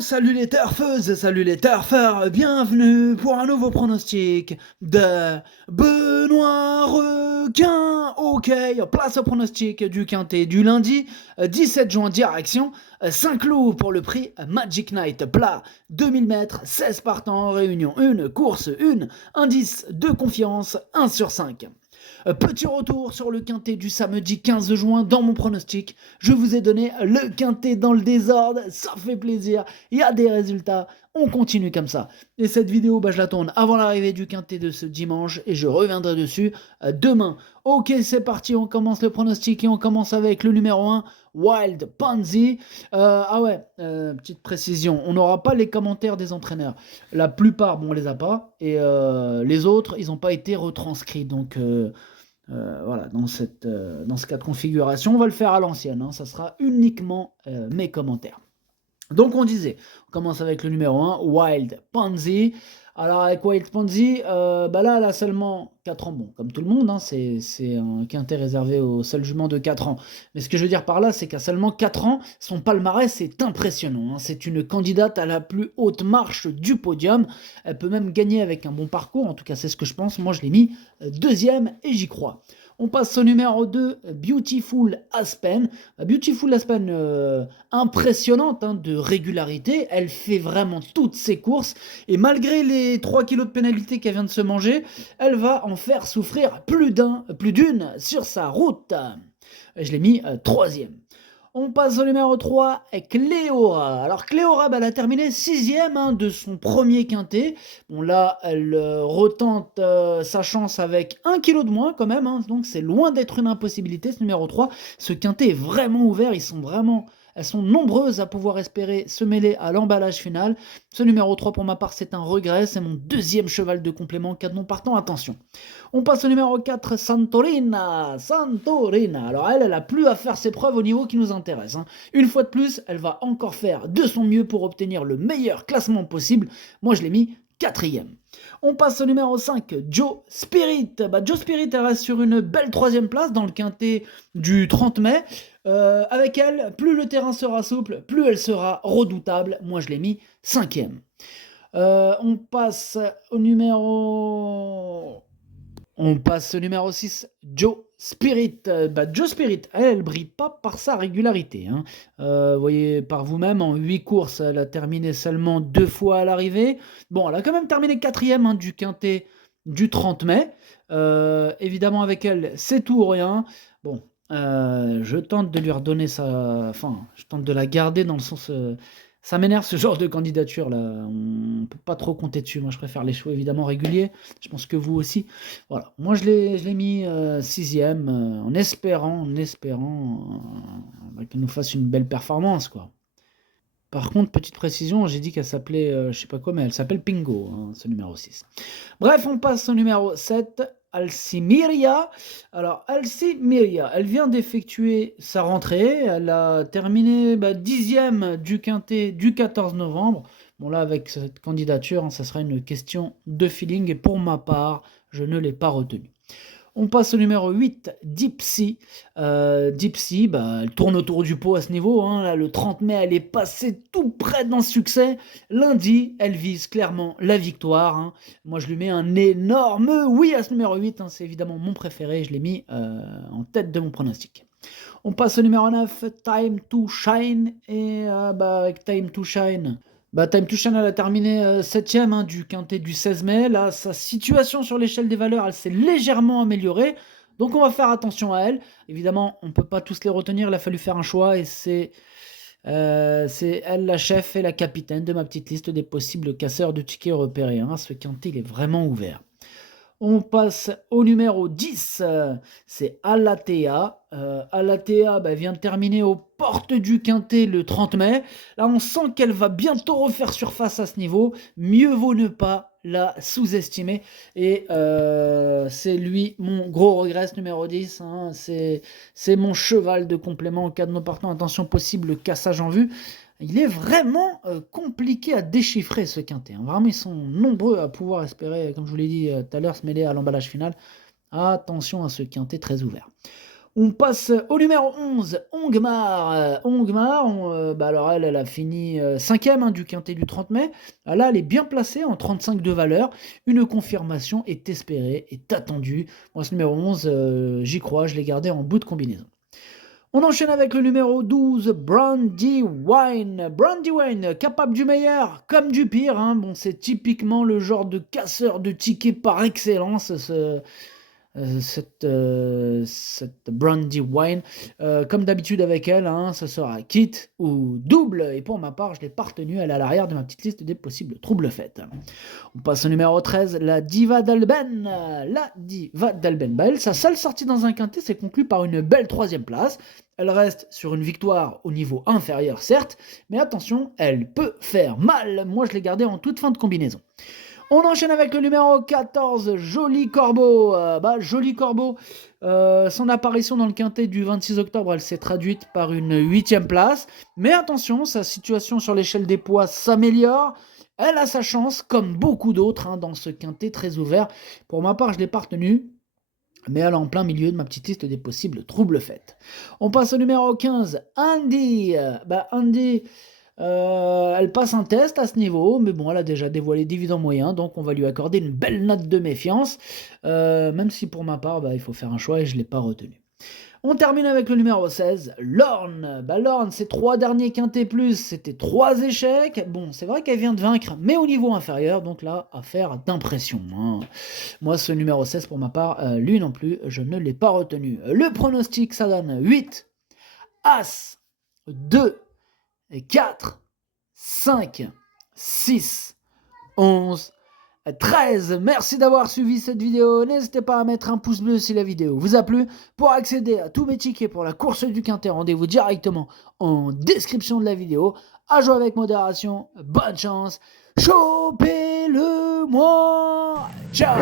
Salut les turfeuses, salut les turfeurs, bienvenue pour un nouveau pronostic de Benoît Requin. Ok, place au pronostic du quintet du lundi 17 juin, direction Saint-Cloud pour le prix Magic Night plat 2000 mètres, 16 partants en réunion 1, course 1, indice de confiance 1 sur 5. Petit retour sur le quintet du samedi 15 juin dans mon pronostic. Je vous ai donné le quintet dans le désordre, ça fait plaisir, il y a des résultats, on continue comme ça. Et cette vidéo, je la tourne avant l'arrivée du quintet de ce dimanche et je reviendrai dessus demain. Ok, c'est parti, on commence le pronostic et on commence avec le numéro 1, Wild Pansy. Petite précision, on n'aura pas les commentaires des entraîneurs. La plupart, on les a pas, et les autres, ils n'ont pas été retranscrits. Donc voilà, dans ce cas de configuration, on va le faire à l'ancienne. Ça sera uniquement mes commentaires. Donc on commence avec le numéro 1, Wild Pansy. Alors avec Wild Pansy, là elle a seulement 4 ans. Bon, comme tout le monde, c'est un quintet réservé aux seuls juments de 4 ans. Mais ce que je veux dire par là, c'est qu'à seulement 4 ans, son palmarès est impressionnant. C'est une candidate à la plus haute marche du podium. Elle peut même gagner avec un bon parcours, en tout cas c'est ce que je pense. Moi je l'ai mis deuxième et j'y crois. On passe au numéro 2, Beautiful Aspen. Beautiful Aspen, impressionnante de régularité. Elle fait vraiment toutes ses courses. Et malgré les 3 kilos de pénalité qu'elle vient de se manger, elle va en faire souffrir plus d'une sur sa route. Je l'ai mis troisième. On passe au numéro 3, Cléora. Alors Cléora, elle a terminé 6ème de son premier quintet. Bon là, elle retente sa chance avec 1 kg de moins quand même. Donc c'est loin d'être une impossibilité ce numéro 3. Ce quintet est vraiment ouvert, elles sont nombreuses à pouvoir espérer se mêler à l'emballage final. Ce numéro 3 pour ma part c'est un regret, c'est mon deuxième cheval de complément, cas de non partant, attention. On passe au numéro 4, Santorina. Alors elle a plus à faire ses preuves au niveau qui nous intéresse. Une fois de plus, elle va encore faire de son mieux pour obtenir le meilleur classement possible. Moi je l'ai mis 4ème. On passe au numéro 5, Joe Spirit. Joe Spirit, elle reste sur une belle 3ème place dans le quintet du 30 mai. Avec elle, plus le terrain sera souple, plus elle sera redoutable. Moi, je l'ai mis 5ème. On passe au numéro 6, Joe Spirit. Joe Spirit, elle brille pas par sa régularité. Vous voyez par vous-même, en 8 courses, elle a terminé seulement 2 fois à l'arrivée. Bon, elle a quand même terminé 4ème du quintet du 30 mai. Évidemment, avec elle, c'est tout ou rien. Bon, je tente de lui redonner je tente de la garder dans le sens... ça m'énerve ce genre de candidature là, on peut pas trop compter dessus. Moi je préfère les choix évidemment réguliers, je pense que vous aussi. Voilà, moi je l'ai mis 6ème en espérant qu'elle nous fasse une belle performance quoi. Par contre, petite précision, j'ai dit qu'elle s'appelait, je sais pas quoi, mais elle s'appelle Pingo, ce numéro 6. Bref, on passe au numéro 7, Alcimiria. Alors, Alcimiria, elle vient d'effectuer sa rentrée. Elle a terminé 10ème du quintet du 14 novembre. Bon, là, avec cette candidature, ça sera une question de feeling. Et pour ma part, je ne l'ai pas retenue. On passe au numéro 8, Dipsy. Dipsy, elle tourne autour du pot à ce niveau. Là, le 30 mai, elle est passée tout près d'un succès. Lundi, elle vise clairement la victoire. Moi, je lui mets un énorme oui à ce numéro 8. C'est évidemment mon préféré. Je l'ai mis en tête de mon pronostic. On passe au numéro 9, Time to Shine. Et avec Time to Shine... Time to Shine, elle a terminé 7ème du quintet du 16 mai. Là, sa situation sur l'échelle des valeurs, elle s'est légèrement améliorée. Donc, on va faire attention à elle. Évidemment, on ne peut pas tous les retenir. Il a fallu faire un choix. Et c'est elle la chef et la capitaine de ma petite liste des possibles casseurs de tickets repérés. Ce quintet, il est vraiment ouvert. On passe au numéro 10, c'est Alatea. Alatea vient de terminer aux portes du quintet le 30 mai. Là, on sent qu'elle va bientôt refaire surface à ce niveau. Mieux vaut ne pas la sous-estimer. Et c'est lui mon gros regret, ce numéro 10. C'est mon cheval de complément en cas de non partant. Attention, possible cassage en vue. Il est vraiment compliqué à déchiffrer ce quintet. Vraiment, ils sont nombreux à pouvoir espérer, comme je vous l'ai dit tout à l'heure, se mêler à l'emballage final. Attention à ce quintet très ouvert. On passe au numéro 11, Ongmar. Ongmar, alors elle a fini 5e du quintet du 30 mai. Là, elle est bien placée en 35 de valeur. Une confirmation est espérée, est attendue. Moi, ce numéro 11, j'y crois, je l'ai gardé en bout de combinaison. On enchaîne avec le numéro 12, Brandywine. Brandywine, capable du meilleur comme du pire. Hein. Bon, c'est typiquement le genre de casseur de tickets par excellence, cette Brandywine. Comme d'habitude avec elle, hein, ce sera kit ou double. Et pour ma part, je ne l'ai pas retenue. Elle est à l'arrière de ma petite liste des possibles troubles faites. On passe au numéro 13, la Diva d'Alben. La Diva d'Alben. Bah, elle, sa seule sortie dans un quintet s'est conclue par une belle 3e place. Elle reste sur une victoire au niveau inférieur, certes, mais attention, elle peut faire mal. Moi, je l'ai gardée en toute fin de combinaison. On enchaîne avec le numéro 14, Joli Corbeau. Joli Corbeau, son apparition dans le quintet du 26 octobre, elle s'est traduite par une 8e place. Mais attention, sa situation sur l'échelle des poids s'améliore. Elle a sa chance, comme beaucoup d'autres, dans ce quintet très ouvert. Pour ma part, je ne l'ai pas retenue, mais elle est en plein milieu de ma petite liste des possibles troubles faites. On passe au numéro 15, Andy. Andy, elle passe un test à ce niveau, mais bon, elle a déjà dévoilé dividende moyen, donc on va lui accorder une belle note de méfiance, même si pour ma part, il faut faire un choix et je ne l'ai pas retenu. On termine avec le numéro 16, Lorne. Lorne, ses 3 derniers quintés plus, c'était 3 échecs. Bon, c'est vrai qu'elle vient de vaincre, mais au niveau inférieur, donc là, affaire d'impression. Hein. Moi, ce numéro 16, pour ma part, lui non plus, je ne l'ai pas retenu. Le pronostic, ça donne 8, As, 2, 4, 5, 6, 11, 13. Merci d'avoir suivi cette vidéo. N'hésitez pas à mettre un pouce bleu si la vidéo vous a plu. Pour accéder à tous mes tickets pour la course du quintet, rendez-vous directement en description de la vidéo. À jouer avec modération. Bonne chance. Chopez-le moi. Ciao.